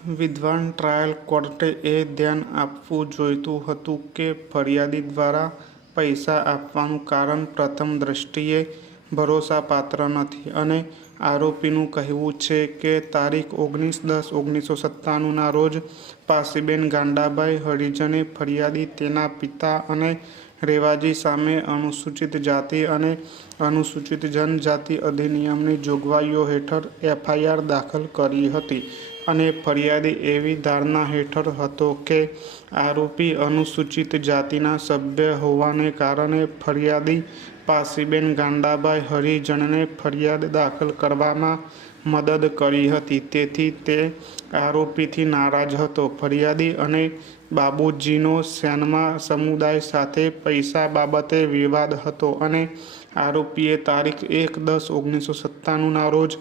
વિદ્વાન ટ્રાયલ કોર્ટે એ ધ્યાન આપવું જોઈતું હતું કે ફરિયાદી દ્વારા પૈસા આપવાનું કારણ પ્રથમ દ્રષ્ટિએ ભરોસાપાત્ર નથી અને આરોપીનું કહેવું છે કે તારીખ 19/10/1997ના રોજ પાસીબેન ગાંડાભાઈ હરિજને ફરિયાદી તેના પિતા અને રેવાજી સામે અનુસૂચિત જાતિ અને અનુસૂચિત જનજાતિ અધિનિયમની જોગવાઈઓ હેઠળ FIR દાખલ કરી હતી અને ફરિયાદી એવી ધારણા હેઠળ હતો કે આરોપી અનુસૂચિત જાતિના સભ્ય હોવાને કારણે ફરિયાદી પાસીબેન ગાંડાભાઈ હરિજનને ફરિયાદ દાખલ કરવામાં મદદ કરી હતી, તેથી તે આરોપીથી નારાજ હતો. ફરિયાદી અને બાબુજીનો સેનમા સમુદાય સાથે પૈસા બાબતે વિવાદ હતો અને આરોપીએ તારીખ 1/10/1997ના રોજ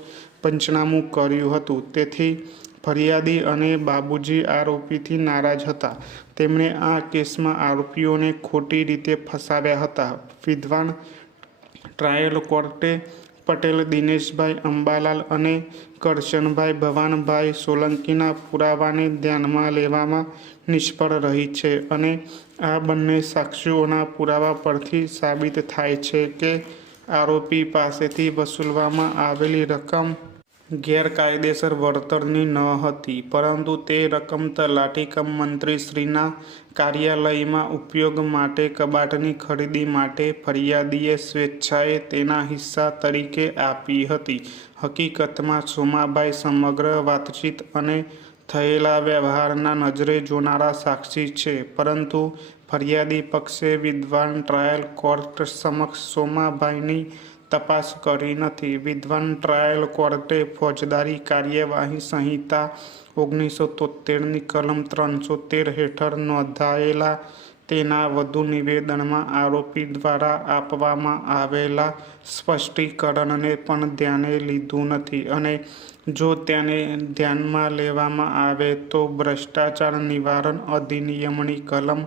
પંચનામું કર્યું હતું. તેથી ફરિયાદી અને બાબુજી આરોપીથી નારાજ હતા. તેમણે આ કેસમાં આરોપીઓને ખોટી રીતે ફસાવ્યા હતા. વિદ્વાન ટ્રાયલ કોર્ટે પટેલ દિનેશભાઈ અંબાલાલ અને કરશનભાઈ ભવાનભાઈ સોલંકીના પુરાવાને ધ્યાનમાં લેવામાં નિષ્ફળ રહી છે અને આ બંને સાક્ષીઓના પુરાવા પરથી સાબિત થાય છે કે આરોપી પાસેથી વસૂલવામાં આવેલી રકમ ગેરકાયદેસર વળતરની ન હતી, પરંતુ તે રકમ તલાટી કમ મંત્રીશ્રીના કાર્યાલયમાં ઉપયોગ માટે કબાટની ખરીદી માટે ફરિયાદીએ સ્વેચ્છાએ તેના હિસ્સા તરીકે આપી હતી. હકીકતમાં સોમાભાઈ સમગ્ર વાતચીત અને થયેલા વ્યવહારના નજરે જોનારા સાક્ષી છે, પરંતુ ફરિયાદી પક્ષે વિદ્વાન ટ્રાયલ કોર્ટ સમક્ષ સોમાભાઈની તપાસ કરી નથી. વિદ્વાન ટ્રાયલ કોર્ટે ફોજદારી કાર્યવાહી સંહિતા 1973ની કલમ 313 હેઠળ નોંધાયેલા તેના વધુ નિવેદનમાં આરોપી દ્વારા આપવામાં આવેલા સ્પષ્ટીકરણને પણ ધ્યાને લીધું નથી અને જો તેને ધ્યાનમાં લેવામાં આવે તો ભ્રષ્ટાચાર નિવારણ અધિનિયમની કલમ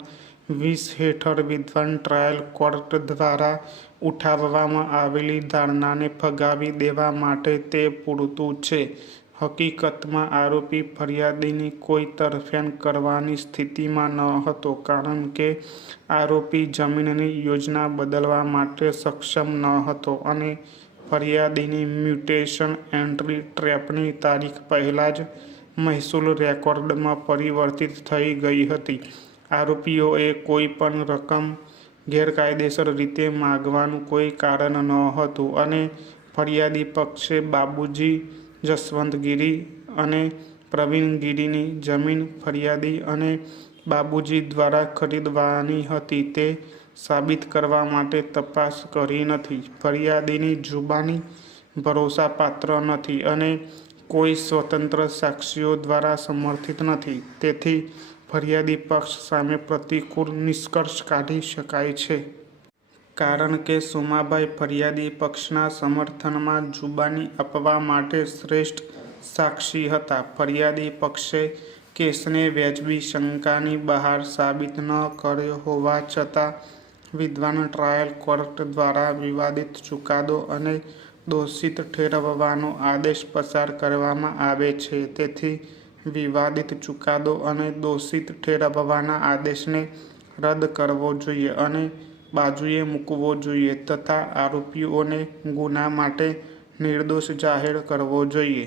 20 હેઠળ વિદ્વાન ટ્રાયલ કોર્ટ દ્વારા ઉઠાવવામાં આવેલી ધારણાને ફગાવી દેવા માટે તે પૂરતું છે. હકીકતમાં આરોપી ફરિયાદીની કોઈ તરફેણ કરવાની સ્થિતિમાં ન હતો, કારણ કે આરોપી જમીનની યોજના બદલવા માટે સક્ષમ ન હતો અને ફરિયાદીની મ્યુટેશન એન્ટ્રી ટ્રેપની તારીખ પહેલાં જ મહેસૂલ રેકોર્ડમાં પરિવર્તિત થઈ ગઈ હતી. આરોપીઓએ કોઈ પણ રકમ ગેરકાયદેસર રીતે માગવાનું કોઈ કારણ ન હતું અને ફરિયાદી પક્ષે બાબુજી, જસવંતગીરી અને પ્રવીણગીરીની જમીન ફરિયાદી અને બાબુજી દ્વારા ખરીદવાની હતી તે સાબિત કરવા માટે તપાસ કરી નથી. ફરિયાદીની જુબાની ભરોસાપાત્ર નથી અને કોઈ સ્વતંત્ર સાક્ષીઓ દ્વારા સમર્થિત નથી, તેથી ફરિયાદી પક્ષ સામે પ્રતિકૂળ નિષ્કર્ષ કાઢી શકાય છે. કારણ કે સોમાભાઈ ફરિયાદી પક્ષના સમર્થનમાં જુબાની આપવા માટે શ્રેષ્ઠ સાક્ષી હતા. ફરિયાદી પક્ષે કેસને વ્યાજબી શંકાની બહાર સાબિત ન કર્યો હોવા છતાં વિદ્વાન ટ્રાયલ કોર્ટ દ્વારા વિવાદિત ચુકાદો અને દોષિત ઠેરવવાનો આદેશ પસાર કરવામાં આવે છે. તેથી વિવાદિત ચુકાદો અને દોષિત ઠેરવવાના આદેશને રદ કરવો જોઈએ અને બાજુએ મૂકવો જોઈએ તથા આરોપીઓને ગુના માટે નિર્દોષ જાહેર કરવો જોઈએ.